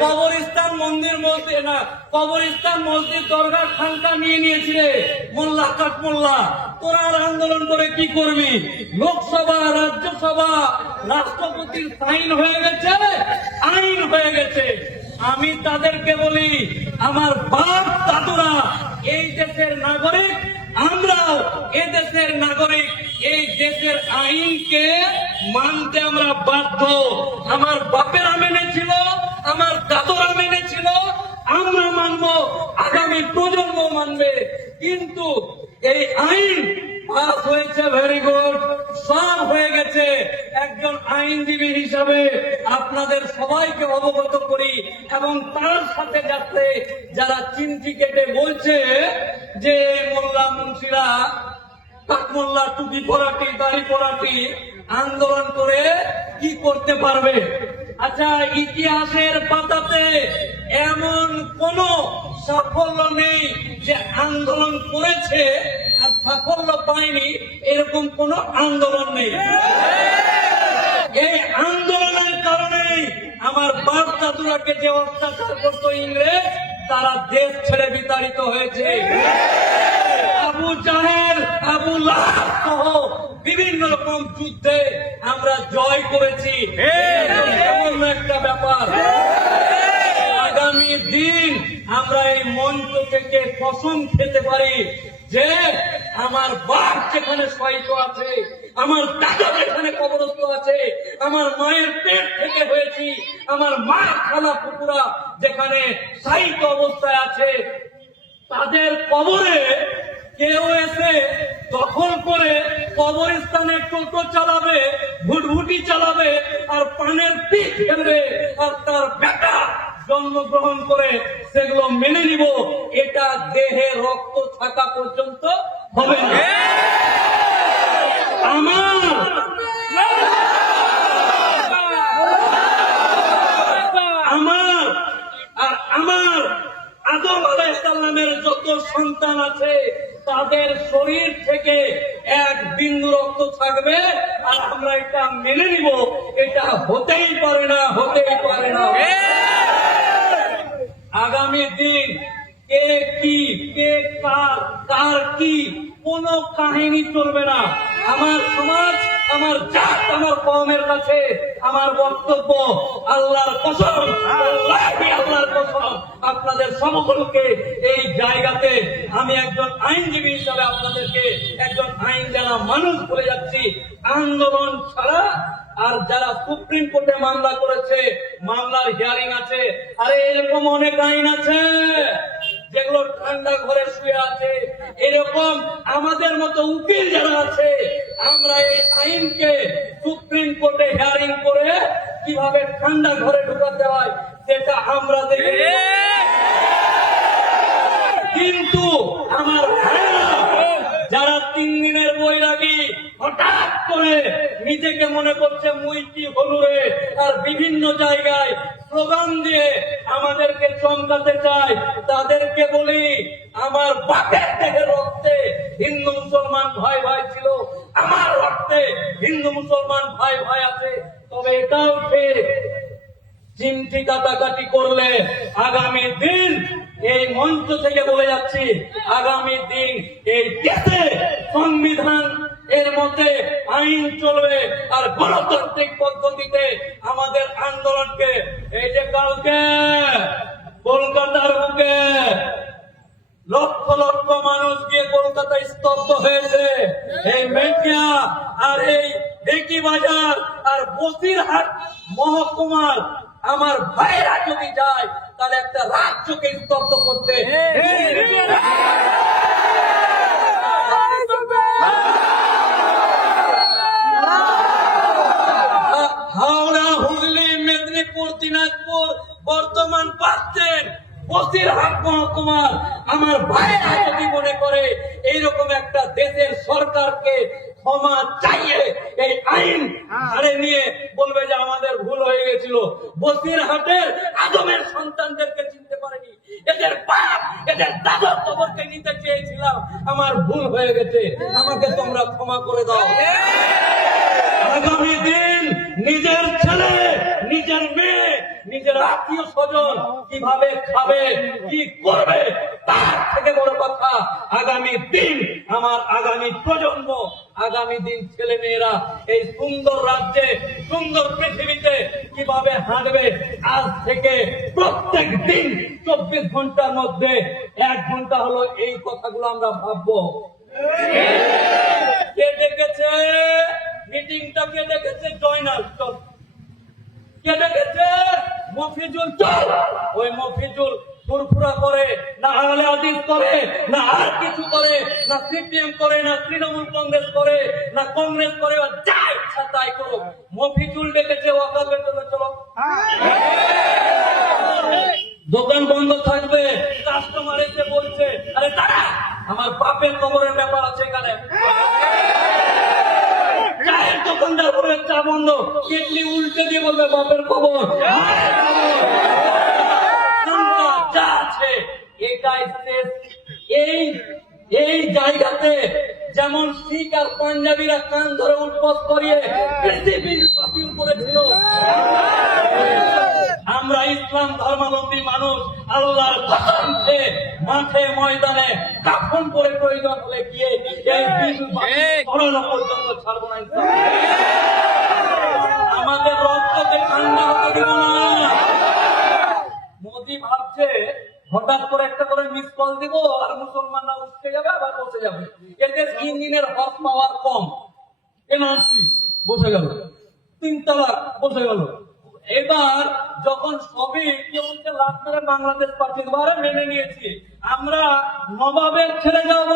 কবরস্থান মন্দির মসজিদ না, কবরস্থান মসজিদ দরগা খানকা নিয়ে নিয়েছিলে, মোল্লা কাঠ মোল্লা। তোরা আর আন্দোলন করে কি করবি? লোকসভা, রাজ্যসভা, রাষ্ট্রপতির সাইন হয়ে গেছে, আইন হয়ে গেছে। আমি তাদেরকে বলি, আমার বাপ দাদুরা, এই দেশের নাগরিক, আমরাও এ দেশের নাগরিক, এই দেশের আইনকে মানতে আমরা বাধ্য। আমার বাপেরা মেনেছিল আমার দাদুরা মেনেছিল আমরা মানবো আগামী প্রজন্ম মানবে কিন্তু এই আইন পাস হয়েছে সব হয়ে গেছে। একজন আইনজীবী হিসাবে আপনাদের সবাইকে অবগত করি এবং তার সাথে যাচ্ছে যারা কেটে বলছে যে, মোল্লা মুন্সিরা কাকমোল্লা টুপি পরাটি, দাড়ি পরাটি আন্দোলন করে কি করতে পারবে? আচ্ছা ইতিহাসের পাতাতে এমন কোন সাফল্য নেই যে আন্দোলন করেছে আর সাফল্য পায়নি, এরকম কোন আন্দোলন নেই। এই আন্দোলনের কারণেই আমার বাপ দাদুরাকে যে অত্যাচার করতো ইংরেজ, তারা দেশ ছেড়ে বিতাড়িত হয়েছে। আবু জাহের আবু লাহাব সহ বিভিন্ন রকম যুদ্ধে আমরা জয় করেছি। এমন একটা ব্যাপার। আগামী দিন আমরা এই মঞ্চ থেকে কসম খেতে পারি যে আমার বাপ যেখানে শয়িত আছে, আমার দাদা যেখানে কবরস্থ আছে, আমার মায়ের পেট থেকে হয়েছি, আমার মা খালা পুকুরা যেখানে সাহিত্য অবস্থায় আছে, তাদের কবরে কেউ এসে দখল করে কবরস্থানে টোটো চালাবে, ভুটভুটি চালাবে, আর পানের পিক ফেলবে, আর তার বেটা জন্মগ্রহণ করে সেগুলো মেনে নিব। এটা দেহে রক্ত থাকা পর্যন্ত হবে আমার! আমার! আর আমার আদম আলাইসাল্লামের যত সন্তান আছে তাদের শরীর থেকে এক বিন্দু রক্ত থাকবে আর আমরা এটা মেনে নিব। এটা হতেই পারে না হতেই পারে না। আগামী দিন কে কি কে কার কার কি কোন কাহিনী চলবে না। আমার সমাজ, আমার জাত, আমার কমের কাছে আমার বক্তব্য, আল্লাহর কসম আল্লাহর কসম। আপনাদের সমগ্রকে এই জায়গাতে আমি একজন আইনজীবী হিসাবে আপনাদেরকে একজন আইন জানা মানুষ বলে যাচ্ছি, আন্দোলন ছাড়া আর যারা সুপ্রিম কোর্টে মামলা করেছে, মামলার হিয়ারিং আছে, আরে এরকম অনেক আইন আছে। যেগুলো ঠান্ডা ঘরে শুয়ে আছে। এরকম আমাদের মতো উকিল যারা আছে আমরা এই আইনকে সুপ্রিম কোর্টে হিয়ারিং করে কীভাবে ঠান্ডা ঘরে ঢুকাতে হয় সেটা আমরা দেখি কিন্তু আমার ভাইয়েরা যারা তিন দিনের বৈরাগী হঠাৎ করে নিজেকে মনে করছে মুইটি হলুরে, আর বিভিন্ন জায়গায় স্লোগান দিয়ে আমাদেরকে চমকাতে চায়। তাদেরকে বলি, আমার বাপের দেহে রক্তে হিন্দু মুসলমান ভাই ভাই ছিল, আমার রক্তে হিন্দু মুসলমান ভাই ভাই আছে। তবে এটাও ঠিক, চিমটি কাটাকাটি করলে আগামী দিন এই মঞ্চ থেকে বলে যাচ্ছি, আগামী দিন এই দেশে সংবিধান এর মধ্যে আইন চলবে আর গণতান্ত্রিক পদ্ধতিতে আমাদের আন্দোলনকে, এই যে কালকে কলকাতার বুকে লক্ষ লক্ষ মানুষ গিয়ে কলকাতায় স্তব্ধ হয়েছে, এই মেঘিয়া আর এই ঢেকি বাজার আর বসিরহাট মহকুমার আমার ভাইরা যদি যায়, তাহলে একটা রাজ্যকে স্তব্ধ করতে দিনাজপুর বর্তমান পাচ্ছেন বসিরহাট মহকুমার আমার ভাইরা যদি মনে করে এইরকম একটা দেশের সরকারকে ক্ষমা চাইয়ে এই আইন হারে নিয়ে বলবে যে আমাদের ভুল হয়ে গেছিল। বসিরহাটের আদমের সন্তানদেরকে চিনতে পারেনি। এদের বাপ এদের দাদার কবরকে নিতে চেয়েছিলাম। আমার ভুল হয়ে গেছে। আমাকে তোমরা ক্ষমা করে দাও। আগামী দিন নিজের নিজের মেয়ে নিজের নিজের আত্মীয় স্বজন কীভাবে খাবে, কি করবে, তার থেকে বড় কথা আগামী দিন আমার আগামী প্রজন্ম, আগামী দিন ছেলে মেয়েরা এই সুন্দর রাজ্যে, সুন্দর পৃথিবীতে কীভাবে হাঁটবে, আজ থেকে প্রত্যেক দিন চব্বিশ ঘণ্টার মধ্যে এক ঘণ্টা হলো এই কথাগুলো আমরা ভাববো কে ডেকেছে মিটিংটা কে ডেকেছে জয়নাল চল কে ডেকেছে মফিজুল চল ওই মফিজুল ফুরফুরা করে না আহলে হাদিস করে না আর কিছু করে, না সিপিএম করে, না তৃণমূল কংগ্রেস করে, না কংগ্রেস করে যা ইচ্ছা তাই করো মফিজুল ডেকেছে, ওয়াকাবের জন্য চলো। দোকান বন্ধ থাকবে কাস্টমার এসে বলছে, আরে দাঁড়া, আমার বাপের কবরের ব্যাপার আছে এখানে। চায়ের দোকানদার বলে, চা বন্ধ। কেটলি উল্টে দিয়ে বলবে, বাপের খবর যা আছে এটাই শেষ এই এই জায়গাতে যেমন শিখ আর পাঞ্জাবিরা কান ধরে উঠবস করিয়ে পৃথিবী বাতিল করেছিল। আমরা ইসলাম ধর্মাবলম্বী মানুষ আল্লাহর খেয়ে মাঠে ময়দানে কাফন করে প্রয়োজন হলে গিয়ে এই দিন পর্যন্ত ছাড়বো না ইনশাআল্লাহ। আমাদের রক্তকে ঠান্ডা হতে দিব না মোদি ভাবছে হঠাৎ করে একটা করে মিস কল দিব আর মুসলমানরা উঠতে যাবে, আবার বসে যাবে। এদের ইঞ্জিনের হর্স পাওয়ার কম। এনআরসি বসে গেল। তিন তালাক, বসে গেল। এবার যখন সবই কেউ লাভ করে বাংলাদেশ পাঠিয়ে মেনে নিয়েছি, আমরা নবাবের ছেড়ে যাওয়া